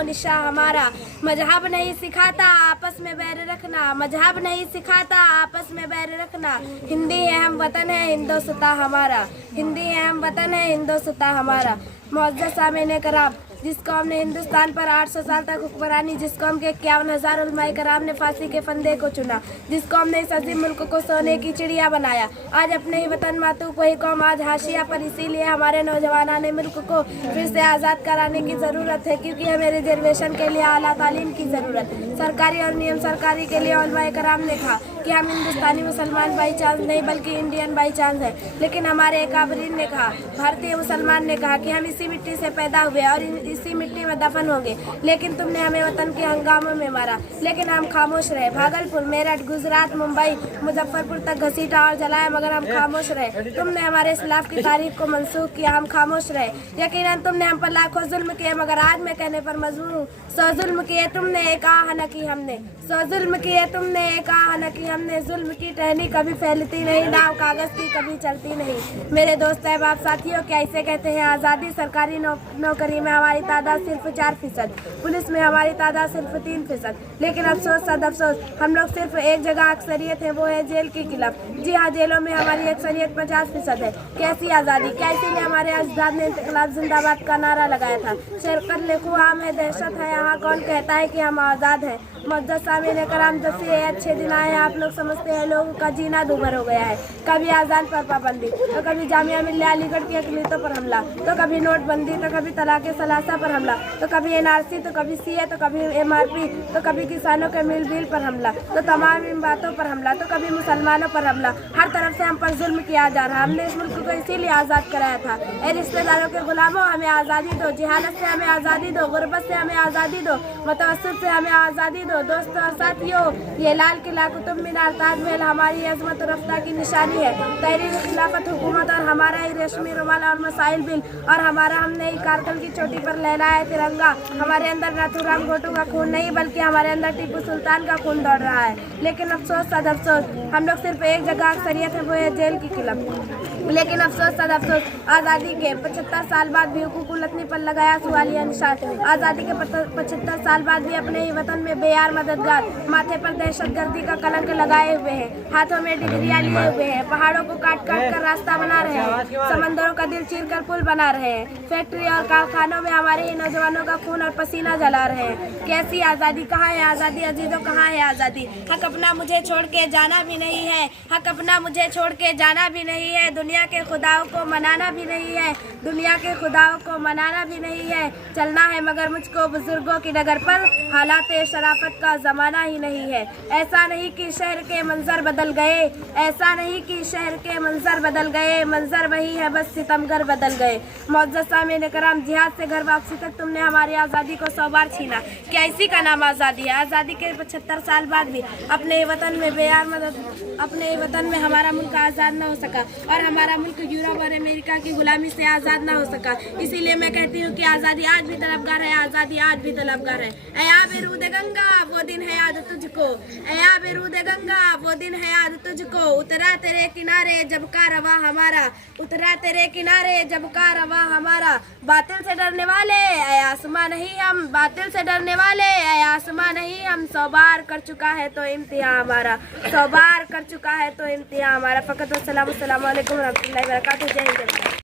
वो निशा हमारा। मजहब नहीं सिखाता आपस में बैर रखना, मजहब नहीं सिखाता आपस में बैर रखना। हिंदी है हम वतन है हिंदोस्तां हमारा, हिंदी है हम वतन है हिंदोस्तां हमारा। मुअज़्ज़ज़ सामीन कराम, जिस कौम ने हिंदुस्तान पर 800 साल तक हुक्मरानी, जिस कौम के 51,000 उलमाए कराम ने फांसी के फंदे को चुना, जिस कौम ने इस अजीम मुल्क को सोने की चिड़िया बनाया, आज अपने ही वतन मातूक वही कौम आज हाशिया पर। इसीलिए हमारे नौजवानों ने मुल्क को फिर से आज़ाद कराने की ज़रूरत है, क्योंकि हमें रिजर्वेशन के लिए आला तालीम की ज़रूरत। सरकारी और नियम सरकारी के लिए उलमाए कराम ने कहा कि हम हिंदुस्तानी मुसलमान बाई चांस नहीं बल्कि इंडियन बाई चांस है। लेकिन हमारे अकाबरीन ने कहा, भारतीय मुसलमान ने कहा कि हम इसी मिट्टी से पैदा हुए और इसी मिट्टी में दफन होंगे। लेकिन तुमने हमें वतन के हंगामों में मारा, लेकिन हम खामोश रहे। भागलपुर, मेरठ, गुजरात, मुंबई, मुजफ्फरपुर तक घसीटा और जलाया, मगर हम खामोश रहे। तुमने हमारे इस्लाफ की तारीख को मनसूख किया, हम खामोश रहे। यकीनन तुमने हम पर लाखों जुल्म किए, मगर आज मैं कहने पर मजबूर हूँ। 100 जुल्म किए तुमने, एक आह न की हमने। 100 जुल्म किए तुमने, एक आह न की हमने। जुल्म की टहनी कभी फैलती नहीं, नाव कागज की कभी चलती नहीं। मेरे दोस्त अहबाब साथियों, क्या इसे कहते हैं आज़ादी। सरकारी नौकरी में हमारी तादाद सिर्फ 4%, पुलिस में हमारी तादाद सिर्फ 3%। लेकिन अफसोस सद अफसोस, हम लोग सिर्फ एक जगह अक्सरियत है, वो है जेल की खिलाफ। जी हाँ, जेलों में हमारी अक्सरियत 50% है। कैसी आज़ादी, क्या इसीलिए हमारे अजदाद ने इनकलाब जिंदाबाद का नारा लगाया था। शरकत लिखो आम है, दहशत है यहाँ, कौन कहता है कि हम आज़ाद हैं। मुअज़्ज़ज़ सामीन कराम, जब से ये अच्छे दिन आए हैं आप लोग समझते हैं लोगों का जीना दूभर हो गया है। कभी आज़ान पर पाबंदी, तो कभी जामिया मिल्लिया अलीगढ़ की अक़लियतों पर हमला, तो कभी नोटबंदी, तो कभी तलाक़े सलासा पर हमला, तो कभी एनआरसी, तो कभी सीए, तो कभी एमआरपी, तो कभी किसानों के मिल बिल पर हमला, तो तमाम इन बातों पर हमला, तो कभी मुसलमानों पर हमला। हर तरफ से हम पर जुल्म किया जा रहा। हमने इस मुल्क को इसीलिए आज़ाद कराया था। ए रिश्तेदारों के गुलामों, हमें आज़ादी दो। जहालत से हमें आज़ादी दो, गुर्बत से हमें आज़ादी दो, मुतवस्सित से हमें आज़ादी दो। दोस्तों और साथियों, ये लाल किला, कुतुब मीनार, ताजमहल हमारी अजमत और रफ्ता की निशानी है। तहरीर खिलाफत हुकूमत और हमारा ही रेशमी रुमाल और मसाइल बिल और हमारा हमने ही कारगिल की चोटी पर लहराया तिरंगा। हमारे अंदर नाथूराम गोटू का खून नहीं बल्कि हमारे अंदर टीपू सुल्तान का खून दौड़ रहा है। लेकिन अफसोस सद अफसोस, हम लोग सिर्फ एक जगह अक्सरियत है, वो है जेल की खिलाफ। लेकिन अफसोस सद अफसोस, आज़ादी के 75 साल बाद भी हुकूक उलटने पर लगाया सवालिया निशान। आज़ादी के 75 साल बाद भी अपने ही वतन में बेयार मददगार, माथे पर दहशतगर्दी का कलंक लगाए हुए हैं, हाथों में डिग्रियां लिए हुए हैं, पहाड़ों को काट काट कर रास्ता बना रहे हैं, समंदरों का दिल चीर कर पुल बना रहे हैं, फैक्ट्री और कारखानों में हमारे ही नौजवानों का खून और पसीना जला रहे हैं। कैसी आज़ादी, कहाँ है आज़ादी अजीजों, कहाँ है आज़ादी। हक अपना मुझे छोड़ के जाना भी नहीं है, हक अपना मुझे छोड़ के जाना भी नहीं है। दुनिया के खुदाओं को मनाना भी नहीं है, दुनिया के खुदाओं को मनाना भी नहीं है। चलना है मगर मुझको बुजुर्गों की डगर पर, हालात शराफत का ज़माना ही नहीं है। ऐसा नहीं कि शहर के मंजर बदल गए, ऐसा नहीं कि शहर के मंजर बदल गए, मंजर वही है बस सितमगर बदल गए। मुअज़्ज़ज़ सामीन कराम, जिहाद से घर वापसी तक तुमने हमारी आज़ादी को 100 बार छीना। क्या इसी का नाम आज़ादी है। आज़ादी के 75 साल बाद भी अपने वतन में बेयार मदद, अपने वतन में हमारा मुल्क आज़ाद न हो सका और हमारा मुल्क यूरोप और अमेरिका की गुलामी से आज़ाद न हो सका। इसीलिए मैं कहती हूँ कि आज़ादी आज भी तलबगार है, आज़ादी आज भी तलबगार है। ऐ आबे रूद गंगा, वो दिन है याद तुझको, ऐ आबे रूद गंगा, वो दिन है याद तुझको। उतरा तेरे किनारे जब का रवा हमारा, उतरा तेरे किनारे जब का रवा हमारा। बातिल से डरने वाले ऐ आसमां नहीं हम, बातिल से डरने वाले ऐ आसमां नहीं हम। 100 बार कर चुका है तो इम्तिहान हमारा, 100 बार कर चुका है तो इम्तिहान हमारा। फ़कत वस्सलाम, अस्सलामु अलैकुम व रहमतुल्लाहि व बरकातुहू। जय हिंद।